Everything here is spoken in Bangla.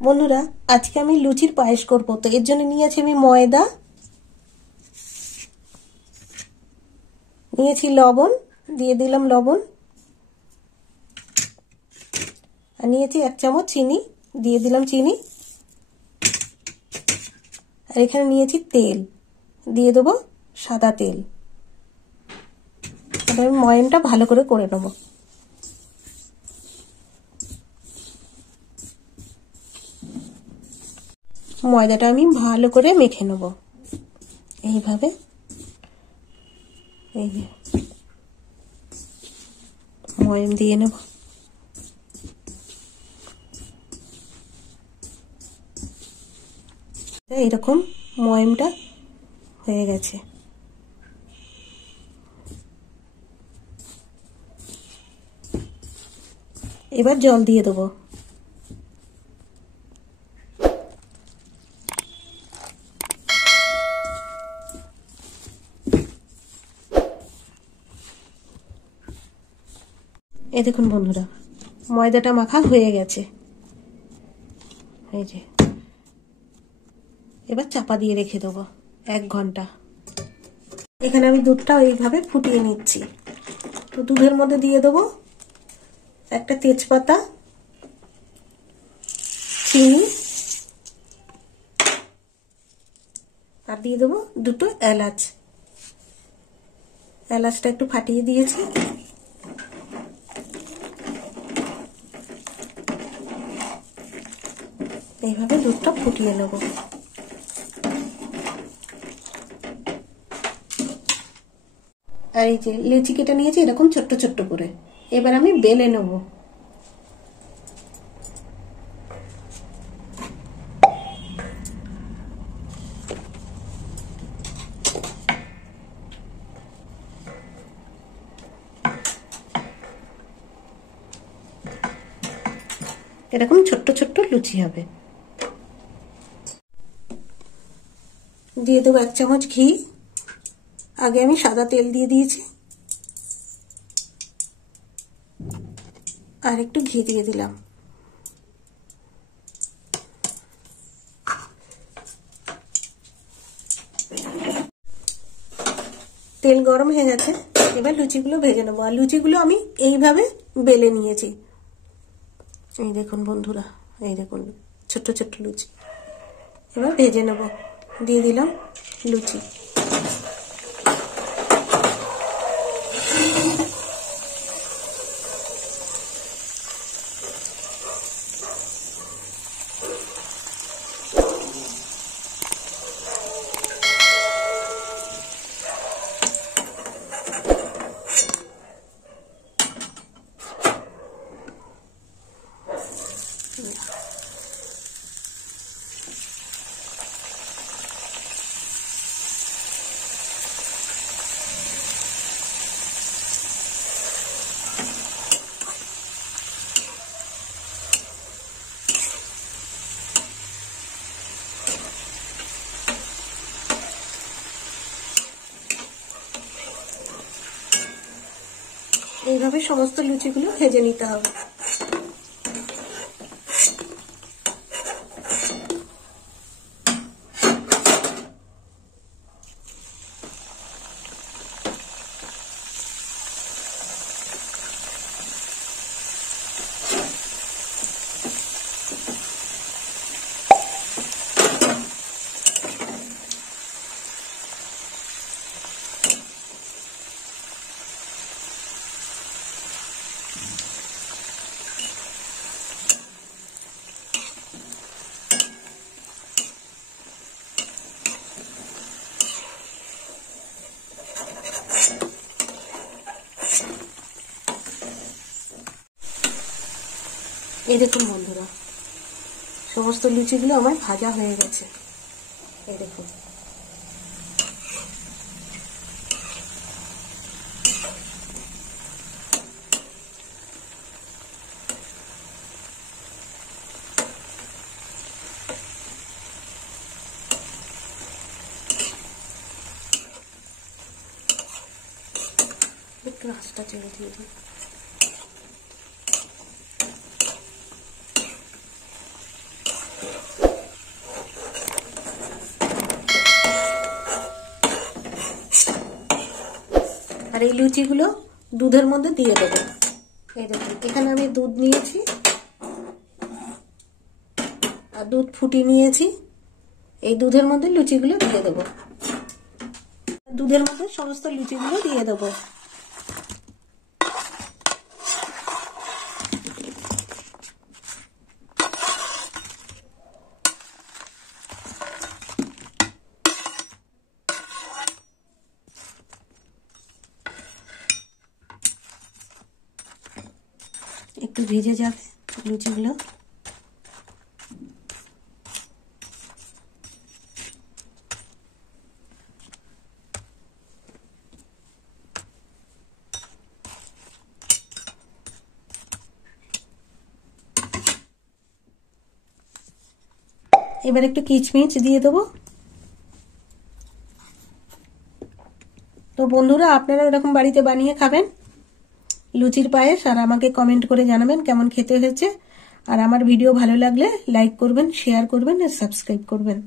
বন্ধুরা, আজকে আমি লুচির পায়েস করব। তো এর জন্য নিয়েছি আমি ময়দা, নিয়েছি লবণ, দিয়ে দিলাম লবণ, আর নিয়েছি 1 চামচ চিনি, দিয়ে দিলাম চিনি, আর এখানে নিয়েছি তেল, দিয়ে দেবো সাদা তেল। এবার আমি ময়ামটা ভালো করে নেব। ময়দাটা আমি ভালো করে মেখে নেব এইভাবে। এই যে ময়াম দিয়ে নেব। এইরকম ময়ামটা হয়ে গেছে। এবার জল দিয়ে দেবো। এই দেখুন বন্ধুরা, ময়দাটা মাখা হয়ে গেছে। এই যে এবার চাপা দিয়ে রেখে দেবো 1 ঘন্টা। এখানে আমি দুধটা এইভাবে ফুটিয়ে নিচ্ছি। তো দুধের মধ্যে দিয়ে দেবো একটা তেজপাতা, চিনি, আর দিয়ে দেবো 2টো এলাচ। এলাচটা একটু ফাটিয়ে দিয়েছি। এইভাবে দুধটা ফুটিয়ে নেব। আর এই যে লেচি কেটে নিয়েছি এরকম ছোট্ট ছোট্ট করে। এবার আমি বেলে নেব। এরকম ছোট্ট ছোট্ট লুচি হবে। দিয়ে দেবো 1 চামচ ঘি। আগে আমি সাদা তেল দিয়ে দিয়েছি, আর একটু ঘি দিয়ে দিলাম। তেল গরম হয়ে গেছে। এবার লুচিগুলো ভেজে নেবো। আর লুচিগুলো আমি এইভাবে বেলে নিয়েছি। এই দেখুন বন্ধুরা, এই দেখুন ছোট্ট ছোট্ট লুচি। এবার ভেজে নেব। দিয়ে দিলাম লুচি। এইভাবে সমস্ত লুচিগুলো ভেজে নিতে হবে। এই দেখুন বন্ধুরা, সমস্ত লুচিগুলো আমার ভাজা হয়ে গেছে। এই দেখুন একটু আঁচটা চেড়ে দিয়ে দিই। আর এই লুচিগুলো দুধের মধ্যে দিয়ে দেবো। এই দেখুন এখানে আমি দুধ নিয়েছি আর দুধ ফুটিয়ে নিয়েছি। এই দুধের মধ্যে লুচিগুলো দিয়ে দেবো। দুধের মধ্যে সমস্ত লুচিগুলো দিয়ে দেবো। একটু ভেজে যাবে লুচিগুলো। এবার একটু কিচমিচ দিয়ে দেবো। তো বন্ধুরা আপনারা এরকম বাড়িতে বানিয়ে খাবেন লুচির পায়েস, আর আমাকে কমেন্ট করে জানাবেন কেমন খেতে হয়েছে। আর আমার ভিডিও ভালো লাগলে লাইক করবেন, শেয়ার করবেন আর সাবস্ক্রাইব করবেন।